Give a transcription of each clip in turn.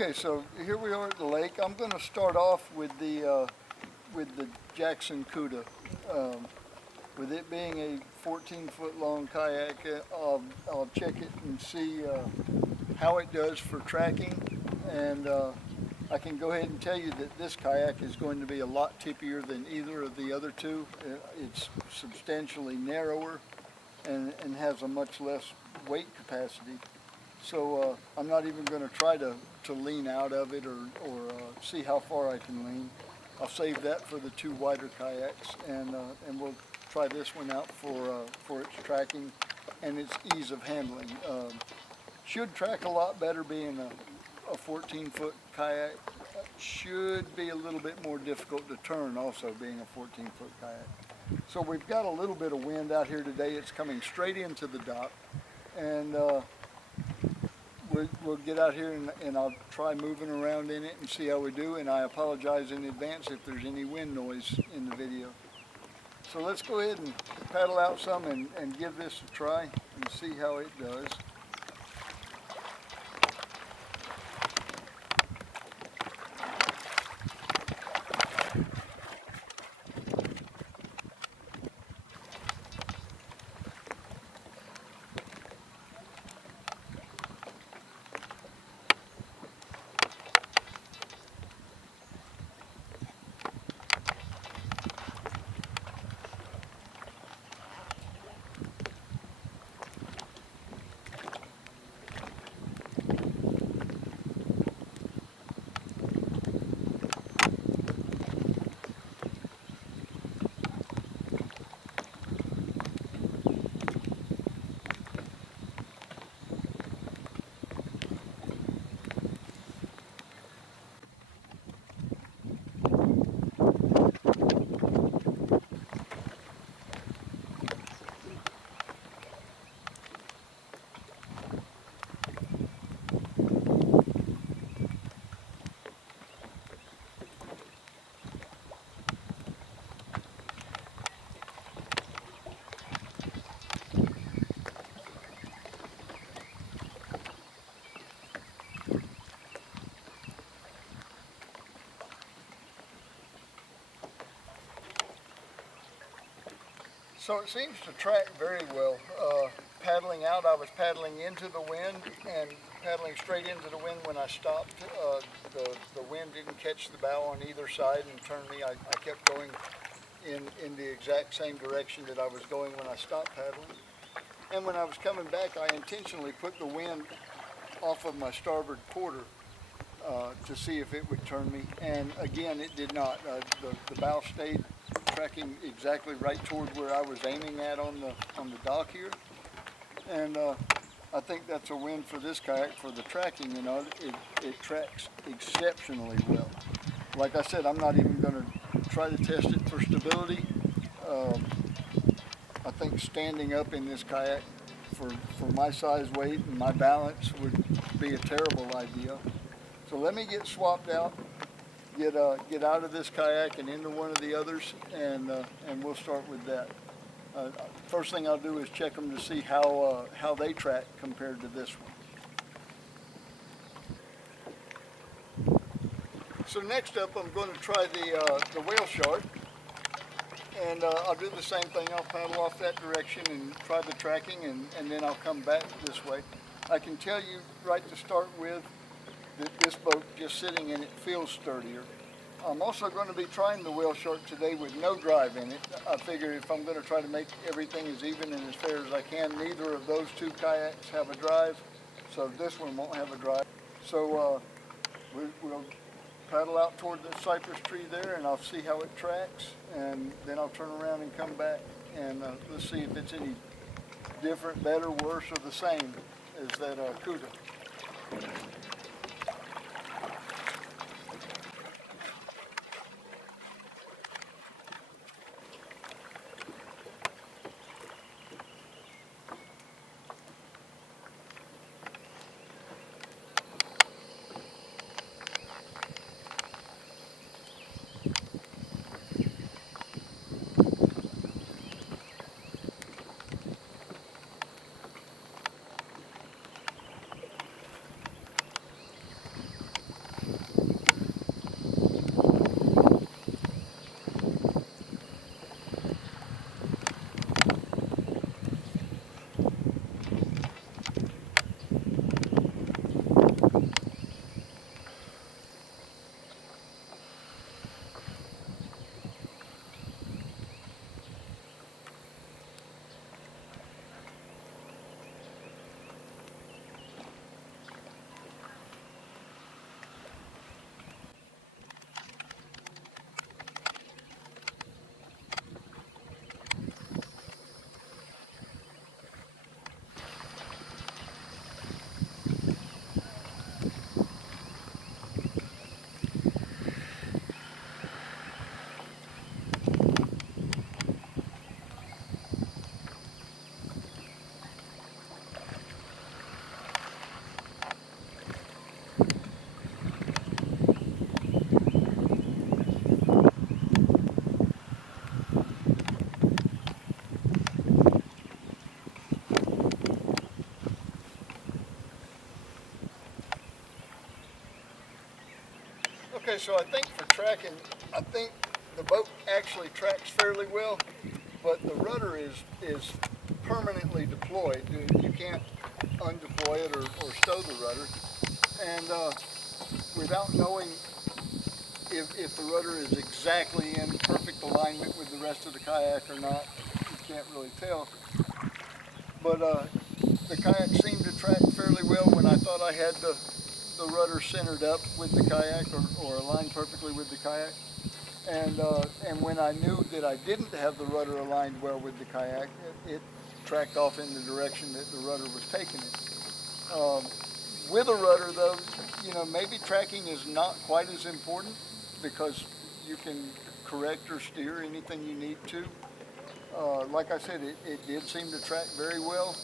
Okay, so here we are at the lake. I'm going to start off with the Jackson Cuda. With it being a 14-foot long kayak, I'll check it and see how it does for tracking, and I can go ahead and tell you that this kayak is going to be a lot tippier than either of the other two. It's substantially narrower and has a much less weight capacity. So I'm not even going to try to lean out of it or see how far I can lean. I'll save that for the two wider kayaks, and we'll try this one out for its tracking and its ease of handling. Should track a lot better being a 14-foot kayak. Should be a little bit more difficult to turn also being a 14-foot kayak. So we've got a little bit of wind out here today. It's coming straight into the dock, and we'll get out here and I'll try moving around in it and see how we do, and I apologize in advance if there's any wind noise in the video. So let's go ahead and paddle out some and give this a try and see how it does. So it seems to track very well. Paddling out, I was paddling into the wind and paddling straight into the wind when I stopped. The wind didn't catch the bow on either side and turn me. I kept going in the exact same direction that I was going when I stopped paddling. And when I was coming back, I intentionally put the wind off of my starboard quarter to see if it would turn me. And again, it did not. The bow stayed tracking exactly right toward where I was aiming at on the dock here, and I think that's a win for this kayak for the tracking. You know, it tracks exceptionally well. Like I said, I'm not even going to try to test it for stability. I think standing up in this kayak for my size, weight, and my balance would be a terrible idea. So let me get swapped out. Get out of this kayak and into one of the others, and we'll start with that. First thing I'll do is check them to see how they track compared to this one. So next up, I'm going to try the whale shark, and I'll do the same thing. I'll paddle off that direction and try the tracking, and then I'll come back this way. I can tell you right to start with, this boat just sitting in it feels sturdier. I'm also going to be trying the whale shark today with no drive in it. I figure if I'm going to try to make everything as even and as fair as I can, neither of those two kayaks have a drive, so this one won't have a drive. So we'll paddle out toward the cypress tree there, and I'll see how it tracks, and then I'll turn around and come back, and let's see if it's any different, better, worse, or the same as that Cuda. Okay, so I think for tracking, I think the boat actually tracks fairly well, but the rudder is permanently deployed. You can't undeploy it or stow the rudder. And without knowing if the rudder is exactly in perfect alignment with the rest of the kayak or not, you can't really tell. But the kayak seemed to track fairly well when I thought I had the rudder centered up with the kayak or aligned perfectly with the kayak. And when I knew that I didn't have the rudder aligned well with the kayak, it tracked off in the direction that the rudder was taking it. With a rudder though, you know, maybe tracking is not quite as important because you can correct or steer anything you need to. Like I said, it did seem to track very well,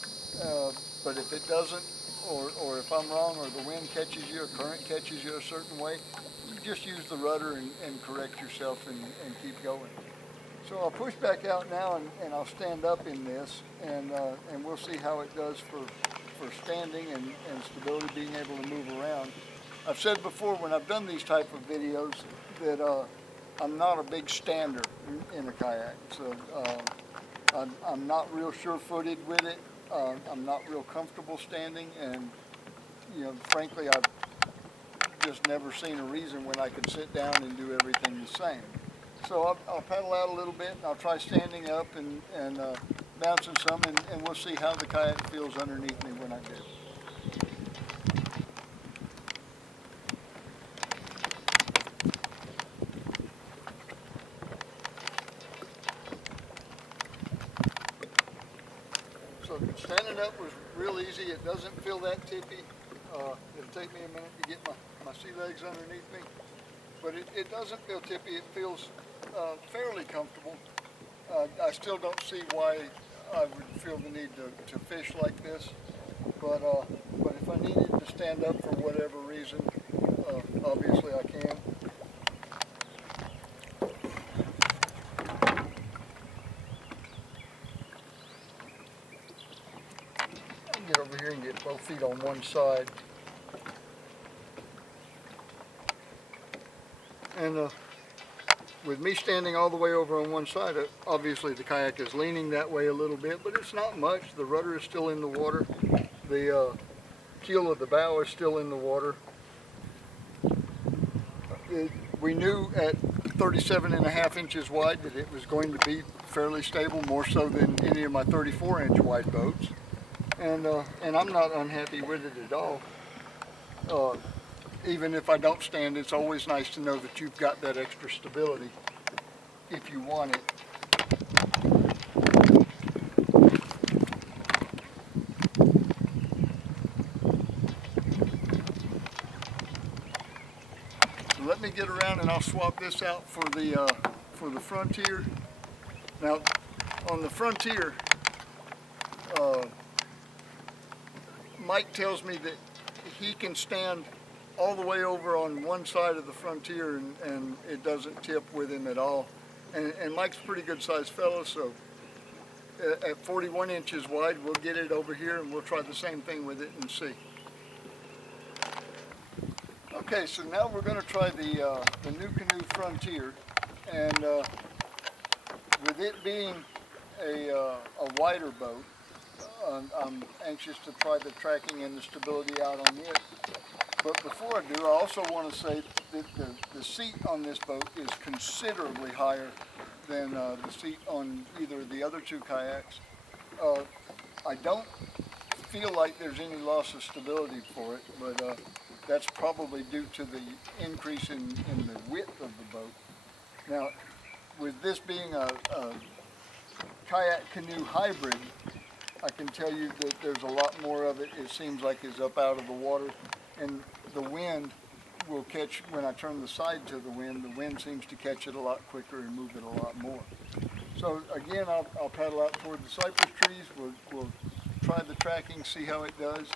but if it doesn't, or if I'm wrong, or the wind catches you, or current catches you a certain way, you just use the rudder and correct yourself and keep going. So I'll push back out now and I'll stand up in this and we'll see how it does for standing and stability, being able to move around. I've said before when I've done these type of videos that I'm not a big stander in a kayak, so I'm not real sure-footed with it. I'm not real comfortable standing, and you know, frankly, I've just never seen a reason when I could sit down and do everything the same. So I'll paddle out a little bit, and I'll try standing up and bouncing some, and we'll see how the kayak feels underneath me when I do. So standing up was real easy. It doesn't feel that tippy. It'll take me a minute to get my sea legs underneath me, but it doesn't feel tippy. It feels fairly comfortable. I still don't see why I would feel the need to fish like this, but if I needed to stand up for whatever reason, obviously I can. I can get over here and get both feet on one side. And with me standing all the way over on one side, obviously the kayak is leaning that way a little bit, but it's not much. The rudder is still in the water. The keel of the bow is still in the water. We knew at 37.5 inches wide that it was going to be fairly stable, more so than any of my 34-inch wide boats. And I'm not unhappy with it at all. Even if I don't stand, it's always nice to know that you've got that extra stability if you want it. So let me get around and I'll swap this out for the Frontier. Now, on the Frontier, Mike tells me that he can stand all the way over on one side of the Frontier and it doesn't tip with him at all. And Mike's a pretty good sized fellow, so at 41 inches wide, we'll get it over here and we'll try the same thing with it and see. Okay, so now we're going to try the NuCanoe Frontier, and with it being a wider boat, I'm anxious to try the tracking and the stability out on it. But before I do, I also want to say that the seat on this boat is considerably higher than the seat on either of the other two kayaks. I don't feel like there's any loss of stability for it, but that's probably due to the increase in the width of the boat. Now, with this being a kayak canoe hybrid, I can tell you that there's a lot more of it, it seems like, is up out of the water. And the wind will catch, when I turn the side to the wind seems to catch it a lot quicker and move it a lot more. So again, I'll paddle out toward the cypress trees. We'll try the tracking, see how it does.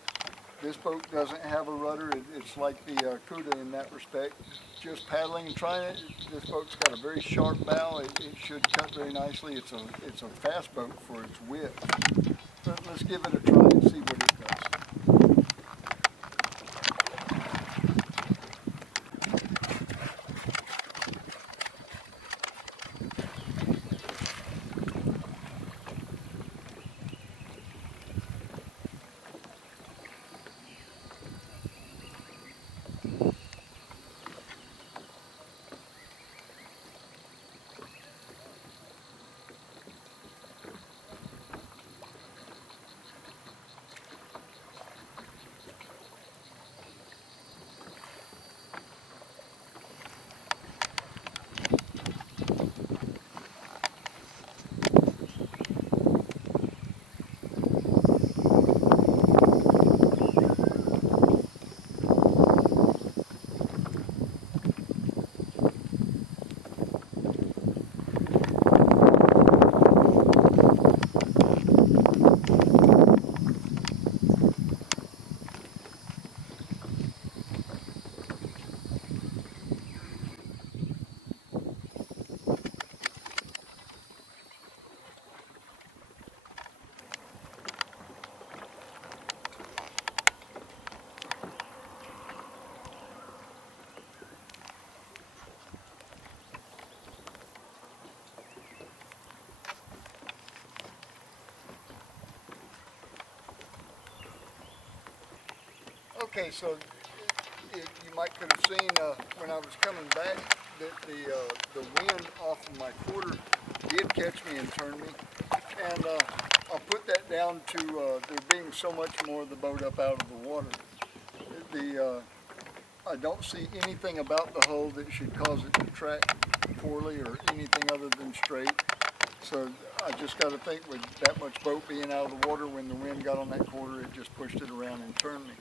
This boat doesn't have a rudder. It's like the Cuda in that respect. Just paddling and trying it. This boat's got a very sharp bow. It should cut very nicely. It's a fast boat for its width. But let's give it a try and see what it does. Okay, so you might could have seen when I was coming back that the wind off of my quarter did catch me and turn me, and I'll put that down to there being so much more of the boat up out of the water. I don't see anything about the hull that should cause it to track poorly or anything other than straight. So I just got to think with that much boat being out of the water, when the wind got on that quarter, it just pushed it around and turned me.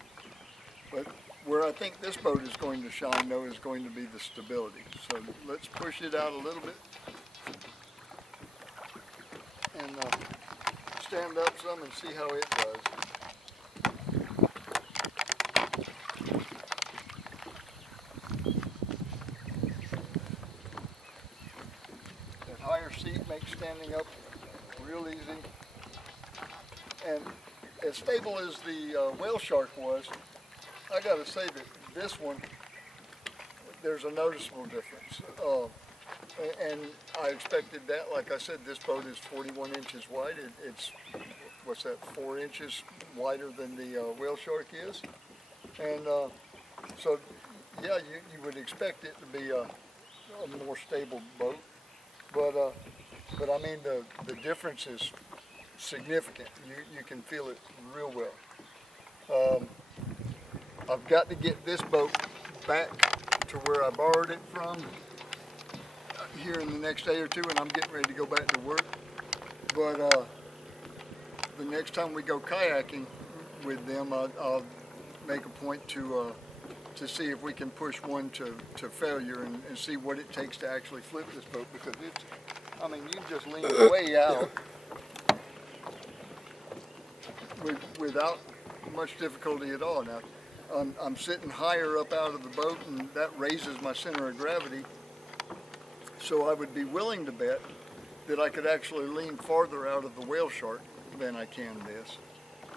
But where I think this boat is going to shine, though, is going to be the stability. So let's push it out a little bit and stand up some and see how it does. That higher seat makes standing up real easy. And as stable as the whale shark was, I got to say that this one, there's a noticeable difference. And I expected that. Like I said, this boat is 41 inches wide. It's, what's that, 4 inches wider than the whale shark is. And so, yeah, you would expect it to be a more stable boat. But I mean, the difference is significant. You can feel it real well. I've got to get this boat back to where I borrowed it from here in the next day or two, and I'm getting ready to go back to work. But the next time we go kayaking with them, I'll make a point to see if we can push one to failure and see what it takes to actually flip this boat, because it's, I mean, you just lean way out without much difficulty at all. Now, I'm sitting higher up out of the boat, and that raises my center of gravity. So I would be willing to bet that I could actually lean farther out of the whale shark than I can this.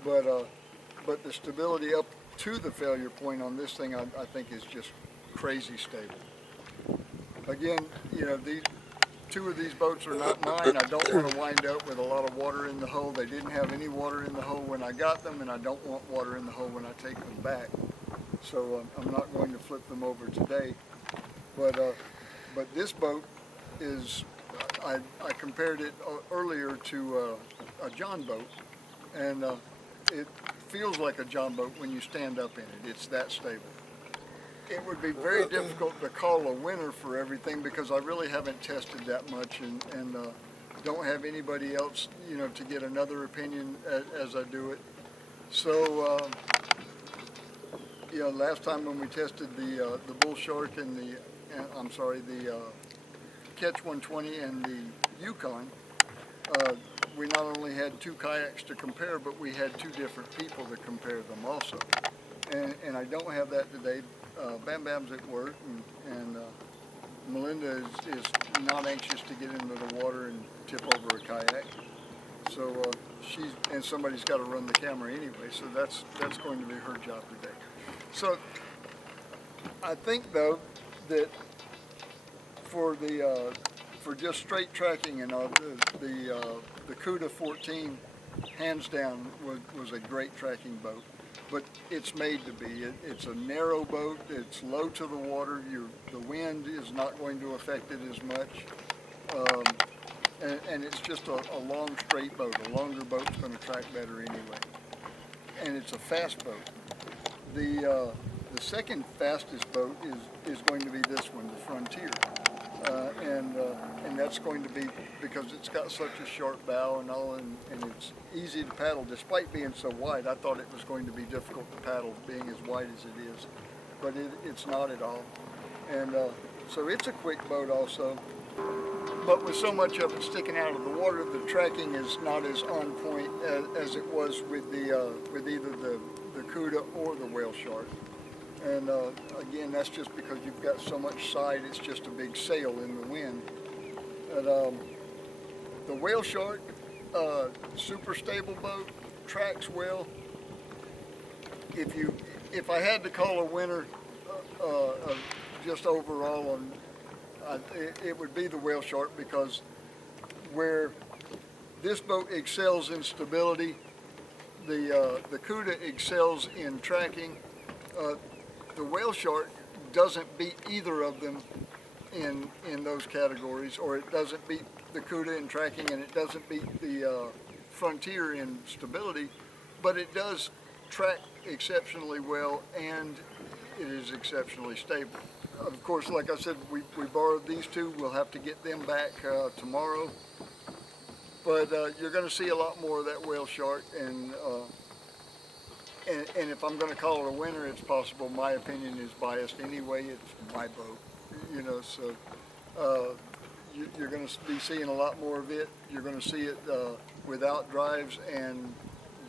But the stability up to the failure point on this thing, I think, is just crazy stable. Again, you know, two of these boats are not mine. I don't want to wind up with a lot of water in the hull. They didn't have any water in the hull when I got them, and I don't want water in the hull when I take them back. So I'm not going to flip them over today. But this boat is, I compared it earlier to a John boat, and it feels like a John boat when you stand up in it. It's that stable. It would be very difficult to call a winner for everything, because I really haven't tested that much, and don't have anybody else, you know, to get another opinion as I do it. So, you know, last time when we tested the bull shark and the Catch 120 and the Yukon, we not only had two kayaks to compare, but we had two different people to compare them also. And I don't have that today. Bam Bam's at work, and Melinda is not anxious to get into the water and tip over a kayak. So and somebody's got to run the camera anyway, so that's going to be her job today. So I think, though, that for just straight tracking and all, the Cuda 14 hands down was a great tracking boat. But it's made to be. It's a narrow boat. It's low to the water. The wind is not going to affect it as much. And it's just a long, straight boat. A longer boat's going to track better anyway. And it's a fast boat. The second fastest boat is going to be this one, the Frontier. And that's going to be because it's got such a sharp bow and all, and it's easy to paddle. Despite being so wide, I thought it was going to be difficult to paddle being as wide as it is, but it's not at all. And so it's a quick boat also, but with so much of it sticking out of the water, the tracking is not as on point as it was with either the Cuda or the whale shark. And again, that's just because you've got so much side, it's just a big sail in the wind. And the whale shark, super stable boat, tracks well. If I had to call a winner just overall, it would be the whale shark, because where this boat excels in stability, the Cuda excels in tracking. The whale shark doesn't beat either of them in those categories, or it doesn't beat the Cuda in tracking, and it doesn't beat the Frontier in stability, but it does track exceptionally well, and it is exceptionally stable. Of course, like I said, we borrowed these two. We'll have to get them back tomorrow. But you're going to see a lot more of that whale shark, and if I'm going to call it a winner, it's possible. My opinion is biased anyway. It's my boat, you know. So you're going to be seeing a lot more of it. You're going to see it without drives and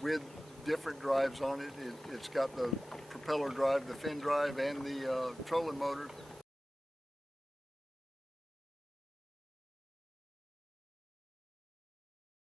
with different drives on it. It's got the propeller drive, the fin drive, and the trolling motor.